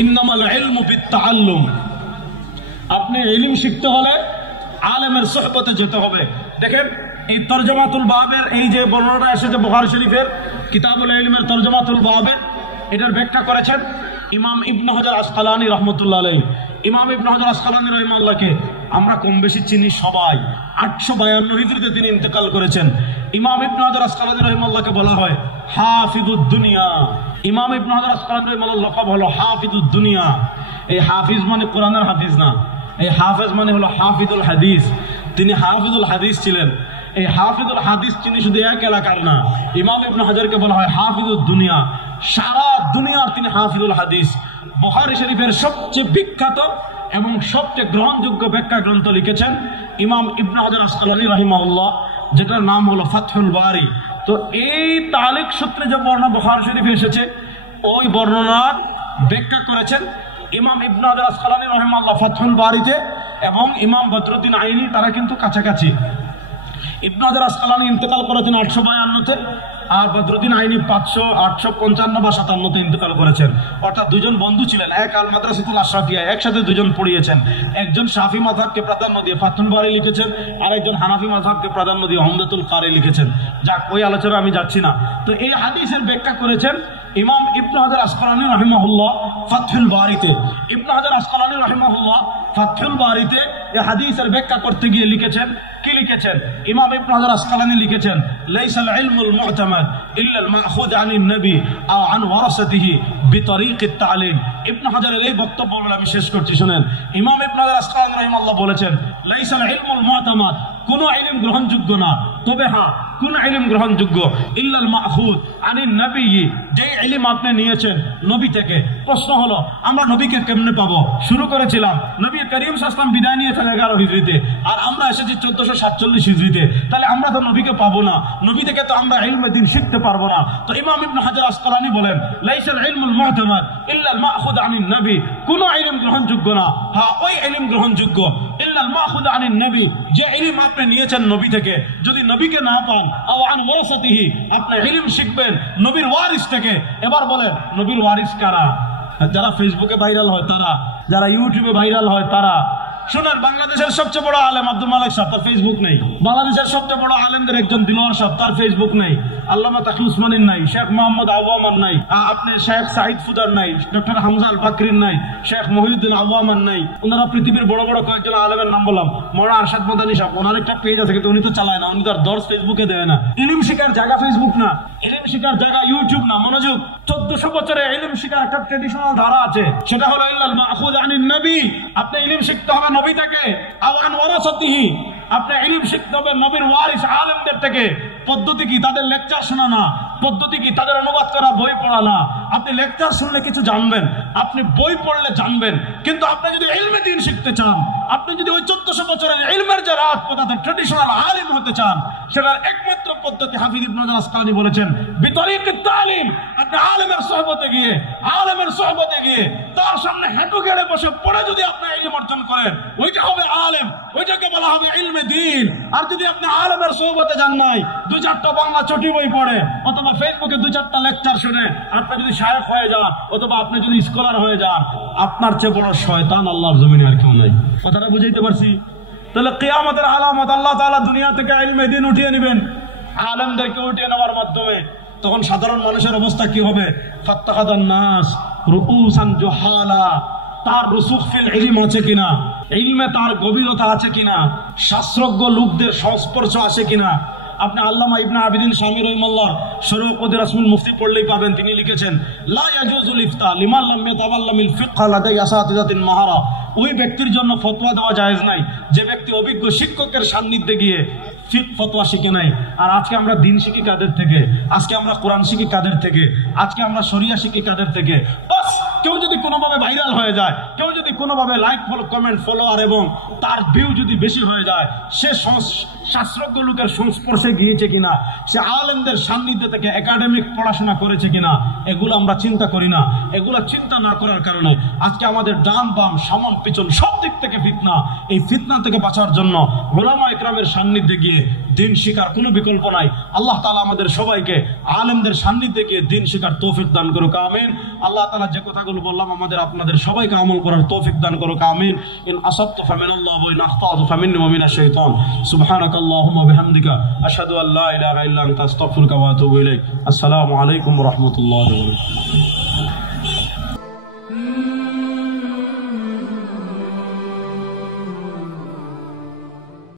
ইন্নামাল ইলমু বিত্তাআল্লুম। আপনি ইলম শিখতে হলে আলেমের সোহবতে যেতে হবে। দেখেন এই তরজমাতুল বাবের এই যে বর্ণনাটা এসেছে বুখারী শরীফের কিতাবুল ইলমের তরজমাতুল বাবের, এটার ব্যাখ্যা করেছেন ইমাম ইবনে হাজার আসকালানী রাহমাতুল্লাহ আলাইহি। ইমাম ইবনে হাজার আসকালানী রাহিমাহুল্লাহকে আমরা কম বেশি চিনি সবাই। 852 হিজরিতে তিনি ইন্তেকাল করেছেন। ইমাম ইবনে হাজার আসকালানী রাহিমাহুল্লাহকে বলা হয় হাফিজুদ দুনিয়া। ইমাম ইবনে হাজার আসকালানী রাহিমাহুল্লাহ লকাব হলো হাফিজুদ দুনিয়া। এই হাফিজ মানে কোরআনের হাফিজ না, এই হাফেজ মানে হলো হাফিজুল হাদিস। তিনি হাফিজুল হাদিস ছিলেন। এই হাফিজুল হাদিস তিনি শুধু এক এলাকার না, ইমাম ইবনে হাজারকে বলা হয় হাফিজুদ দুনিয়া, সারা দুনিয়ার তিনি হাফিজুল হাদিস। বুখারী শরীফের সবচেয়ে বিখ্যাত এবং সবচেয়ে গ্রহণযোগ্য ব্যাখ্যা গ্রন্থ লিখেছেন ইমাম ইবনে হাজার আসকালানী রাহিমাহুল্লাহ, যেটার নাম হলো ফাতহুল বারী। তো এই তালিক সূত্রে যে বর্ণনা বুখারী শরীফে এসেছে, ওই বর্ণনার ব্যাখ্যা করেছেন ইমাম ইবনে হাজার আসকালানী রাহিমাহুল্লাহ ফাতহুল বারীতে, এবং ইমাম বদরুদ্দিন আইনি, তারা কিন্তু কাছাকাছি। ইবনে হাজার আসকালানী ইন্তেকাল করেছেন 852-তে, আর বদরুদ্দিন আইনি 855 বা 57-তে ইন্তেকাল করেছেন। অর্থাৎ দুজন বন্ধু ছিলেন, এক আল মাদ্রাসাতুল আশরাফিয়া, একসাথে দুজন পড়িয়েছেন। একজন শাফি মাযহাবকে প্রাধান্য দিয়ে ফাতহুল বারী লিখেছেন, আর একজন হানাফি মাযহাবকে প্রাধান্য দিয়ে উমদাতুল কারি লিখেছেন। যাক, ওই আলোচনা আমি যাচ্ছি না। তো এই হাদিসের ব্যাখ্যা করেছেন ইমাম ইবনে হাজার আসকালানী রাহিমাহুল্লাহ ফাতহুল বারীতে। ইবনে হাজার আসকালানী রাহিমাহুল্লাহ ফাতহুল বারীতে এই হাদিসের ব্যাখ্যা করতে গিয়ে লিখেছেন, কি লিখেছেন? ইমাম ইবনে হাজার আসকালানী লিখেছেন লাইসাল ইলমুল মু'তামাদ ইল্লা আল মা'খুয আনিন নবী আও আন ওয়ারাসাতিহি বিতরিকিত তা'লিম। ইবনে হাজারের এই বক্তব্য আমি শেষ করছি, শুনেন। ইমাম ইবনে হাজার আসকালানী রাহিমাহুল্লাহ বলেছেন লাইসাল ইলমুল মু'তামাদ, কোন ইলম গ্রহণযোগ্য না, তবে হ্যাঁ কোন ইলম গ্রহণযোগ্য ইল্লা আল মা'খুয আনিন নবী, যে ইলম আপনি নিয়েছেন নবী থেকে। প্রশ্ন হলো আমরা নবীকে কেমনে পাবো? শুরু করেছিলাম নবী করিম সাল্লাল্লাহু আলাইহি ওয়াসাল্লাম বিদায় নিয়েছেন 11 হিজরিতে, আর আমরা এসেছি 1447 হিজরিতে। তাহলে আমরা তো নবীকে পাবো না, নবী থেকে তো আমরা ইলমে দ্বীন শিখতে পারবো না। তো ইমাম ইবনে হাজার আসকালানী বলেন লাইসাল ইলমুল মু'তামাদ ইল্লা আল মা'খুয আনিন নবী, কোন ইলম গ্রহণযোগ্য না, হ্যাঁ ওই ইলম গ্রহণযোগ্য ইল্লা আল মা'খুয আনিন নবী, যে ইলম আপনি নিয়েছেন নবী থেকে। যদি নবীকে না পান আও আন ওয়ারাসাতিহি, আপনি ইলম শিখবেন নবীর ওয়ারিস থেকে। এবার বলেন নবীর ওয়ারিস কারা? যারা ফেসবুকে ভাইরাল হয় তারা, যারা ইউটিউবে ভাইরাল হয় তারা। শুনেন, বাংলাদেশের সবচেয়ে বড় আলেম আব্দুল মালিক সাহেব, তার ফেসবুক নেই। বাংলাদেশের সবচেয়ে বড় আলেমদের একজন দিলওয়ার সাহেব, তার ফেসবুক নেই। আল্লামা তাকি উসমানীর নাই, শেখ মোহাম্মদ আওয়ামার নাই, আপনি শেখ সাইদ ফুদার নাই, ডক্টর হামজা আল বাকরির নাই, শেখ মহিউদ্দিন আওয়ামার নাই। ওনারা পৃথিবীর বড় বড় কয়েকজন আলেমের নাম বললাম। মৌলানা আরশাদ মাদানী সাহেব, ওনার একটা পেজ আছে কিন্তু উনি তো চালায় না, উনি তার দর্শ ফেসবুকে দেয় না। ইলম শিখার জায়গা ফেসবুক না, ইলম শিখার জায়গা ইউটিউব না। মনোযোগ, 1400 বছরে ইলম শিখার একটা ট্রেডিশনাল ধারা আছে, সেটা হলো ইল্লাল মা'খুয আনিন নবী। আপনি ইলম শিখতে হবে নবী থেকে, আও আন ওয়ারাসাতিহি, আপনি ইলম শিখতে হবে নবীর ওয়ারিস আলেমদের থেকে। পদ্ধতি কি? তাদের লেকচার শোনা না। পদ্ধতি কি? তাদের অনুবাদ করা বই পড়া না। আপনি লেকচার শুনলে কিছু জানবেন, আপনি বই পড়লে জানবেন, কিন্তু আপনি যদি ইলমে দ্বীন শিখতে চান, আপনি যদি ওই 1400 বছরের ইলমের যে রাজপথে ট্রেডিশনাল আলেম হতে চান, সেটার একমাত্র পদ্ধতি হাফিজ ইবনে হাজার আসকালানী বলেছেন বিতরিকিত তা'লিম। আপনি আলেমের সোহবতে গিয়ে, আলেমের সোহবতে গিয়ে তার সামনে হেঁটু গেড়ে বসে পড়ে যদি আপনি ইলম অর্জন করেন, ওইটা হবে আলেম, ওইটাকে বলা হবে ইলমে দ্বীন। আর যদি আপনি আলেমের সোহবতে যান নাই, 2-4টা বাংলা চটি বই পড়ে অথবা ফেসবুকে 2-4টা লেকচার শুনে আপনি যদি শায়েখ হয়ে যান, অথবা আপনি যদি স্কলার হয়ে যান, আপনার চেয়ে বড় শয়তান আল্লাহর জমিনে আর কেউ নাই। কথাটা বুঝাইতে পারছি? তাহলে কিয়ামতের আলামত আল্লাহ তাআলা দুনিয়া থেকে ইলমে দ্বীন উঠিয়ে নেবেন, আলেমদেরকে উঠিয়ে নেওয়ার মাধ্যমে। তখন সাধারণ মানুষের অবস্থা কি হবে? ফাত্তাখাদান নাস রুউসান জুহালা, তার রুসুখ ফিল ইলম আছে কিনা, ইলমে তার গভীরতা আছে কিনা, শাস্ত্রজ্ঞ লোকদের সংস্পর্শ আছে কিনা। আপনি আল্লামা ইবনে আবিদিন শামী রাহিমাহুল্লাহ শরহ কদ রাসূল মুফতি পড়লেই পাবেন। তিনি লিখেছেন লা ইয়াজুজুল ইফতা লিমান লাম ইয়াতাআল্লামিল ফিকহ লাদাই আসাতিযাতিন মাহারা। ওই ব্যক্তির জন্য ফতোয়া দেওয়া জায়েজ নাই যে ব্যক্তি অভিজ্ঞ শিক্ষকের সান্নিধ্যে গিয়ে ফতোয়া শিখে নাই। আর আজকে আমরা দিন শিখি কাদের থেকে? আজকে আমরা কোরআন শিখি কাদের থেকে? আজকে আমরা শরিয়া শিখি কাদের থেকে? বাস, কেউ যদি কোনোভাবে ভাইরাল হয়ে যায়, কেউ যদি কোনোভাবে লাইক কমেন্ট ফলোয়ার এবং তার ভিউ যদি বেশি হয়ে যায়, সে শাস্ত্রজ্ঞ লোকের সংস্পর্শে গিয়েছে কিনা, সে আলেমদের সান্নিধ্যে থেকে একাডেমিক পড়াশোনা করেছে কিনা, এগুলো আমরা চিন্তা করি না। এগুলো চিন্তা না করার কারণে আজকে আমাদের ডান বাম সামন পিছন সব দিক থেকে ফিতনা। এই ফিতনা থেকে বাঁচার জন্য উলামা ইকরামের সান্নিধ্যে গিয়ে দিন শিখার কোনো বিকল্প নাই। আল্লাহ তাআলা আমাদের সবাইকে আলেমদের সান্নিধ্যে গিয়ে দিন শিখার তৌফিক দান করুক, আমিন। আল্লাহ তাআলা যে কথাগুলো কথাগুলো বললাম আমাদের আপনাদের সবাইকে আমল করার তৌফিক দান করো, আমিন। ইন আসাবতু ফামিনাল্লাহি ওয়া ইন আখতাতু ফামিন্নি ওয়া মিনাশ শাইতান। সুবহানাকাল্লাহুম্মা ওয়া বিহামদিকা আশহাদু আল্লা ইলাহা ইল্লা আনতা আস্তাগফিরুকা ওয়া আতুবু ইলাইক। আসসালামু আলাইকুম ওয়া রাহমাতুল্লাহি ওয়া বারাকাতুহু।